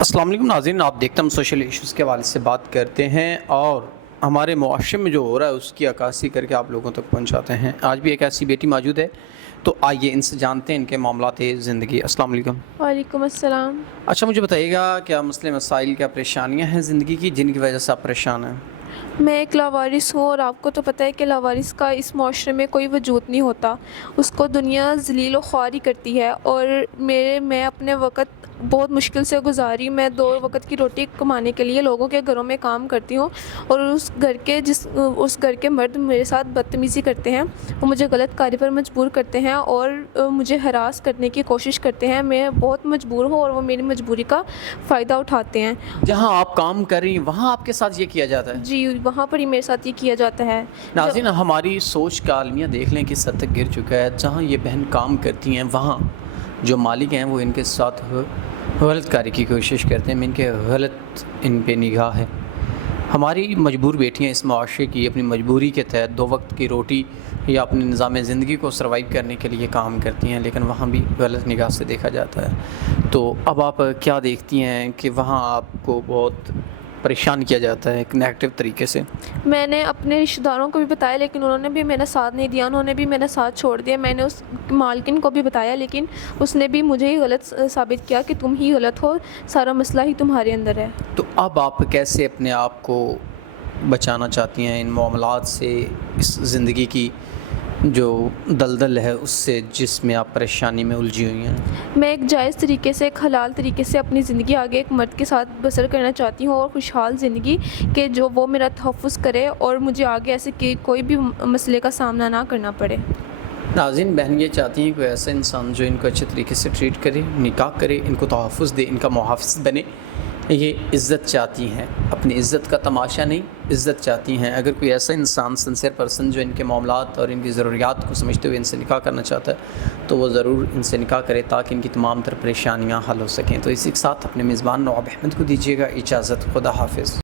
السلام علیکم ناظرین، آپ دیکھتے ہیں ہم سوشل ایشوز کے حوالے سے بات کرتے ہیں اور ہمارے معاشرے میں جو ہو رہا ہے اس کی عکاسی کر کے آپ لوگوں تک پہنچاتے ہیں۔ آج بھی ایک ایسی بیٹی موجود ہے، تو آئیے ان سے جانتے ہیں ان کے معاملات زندگی۔ السلام علیکم۔ وعلیکم السلام۔ اچھا، مجھے بتائیے گا کیا مسئلے مسائل، کیا پریشانیاں ہیں زندگی کی جن کی وجہ سے آپ پریشان ہیں؟ میں ایک لاوارث ہوں اور آپ کو تو پتہ ہے کہ لاوارث کا اس معاشرے میں کوئی وجود نہیں ہوتا، اس کو دنیا ذلیل و خوار ہی کرتی ہے۔ اور میں اپنے وقت بہت مشکل سے گزاری، میں 2 وقت کی روٹی کمانے کے لیے لوگوں کے گھروں میں کام کرتی ہوں، اور اس گھر کے مرد میرے ساتھ بدتمیزی کرتے ہیں، وہ مجھے غلط کاری پر مجبور کرتے ہیں اور مجھے ہراس کرنے کی کوشش کرتے ہیں۔ میں بہت مجبور ہوں اور وہ میری مجبوری کا فائدہ اٹھاتے ہیں۔ جہاں آپ کام کر رہی ہیں وہاں آپ کے ساتھ یہ کیا جاتا ہے؟ جی، وہاں پر ہی میرے ساتھ یہ کیا جاتا ہے۔ ناظرین، ہماری سوچ کا عالمیہ دیکھ لیں کس حد تک گر چکا ہے۔ جہاں یہ بہن کام کرتی ہیں وہاں جو مالک ہیں وہ ان کے ساتھ غلط کاری کی کوشش کرتے ہیں، ان کے غلط ان پہ نگاہ ہے۔ ہماری مجبور بیٹیاں اس معاشرے کی اپنی مجبوری کے تحت 2 وقت کی روٹی یا اپنے نظام زندگی کو سروائیو کرنے کے لیے کام کرتی ہیں، لیکن وہاں بھی غلط نگاہ سے دیکھا جاتا ہے۔ تو اب آپ کیا دیکھتی ہیں کہ وہاں آپ کو بہت پریشان کیا جاتا ہے ایک نیگیٹو طریقے سے؟ میں نے اپنے رشتہ داروں کو بھی بتایا، لیکن انہوں نے بھی میرا ساتھ نہیں دیا، انہوں نے بھی میرا ساتھ چھوڑ دیا۔ میں نے اس مالکن کو بھی بتایا، لیکن اس نے بھی مجھے ہی غلط ثابت کیا کہ تم ہی غلط ہو، سارا مسئلہ ہی تمہارے اندر ہے۔ تو اب آپ کیسے اپنے آپ کو بچانا چاہتی ہیں ان معاملات سے، اس زندگی کی جو دلدل ہے اس سے جس میں آپ پریشانی میں الجھی ہوئی ہیں؟ میں ایک جائز طریقے سے، ایک حلال طریقے سے اپنی زندگی آگے ایک مرد کے ساتھ بسر کرنا چاہتی ہوں، اور خوشحال زندگی کہ جو وہ میرا تحفظ کرے اور مجھے آگے ایسے کہ کوئی بھی مسئلے کا سامنا نہ کرنا پڑے۔ ناظرین، بہن یہ چاہتی ہیں کوئی ایسا انسان جو ان کو اچھے طریقے سے ٹریٹ کرے، نکاح کرے، ان کو تحفظ دے، ان کا محافظ بنے۔ یہ عزت چاہتی ہیں، اپنی عزت کا تماشا نہیں، عزت چاہتی ہیں۔ اگر کوئی ایسا انسان، سنسیئر پرسن جو ان کے معاملات اور ان کی ضروریات کو سمجھتے ہوئے ان سے نکاح کرنا چاہتا ہے تو وہ ضرور ان سے نکاح کرے تاکہ ان کی تمام تر پریشانیاں حل ہو سکیں۔ تو اسی کے ساتھ اپنے میزبان نواب احمد کو دیجیے گا اجازت۔ خدا حافظ۔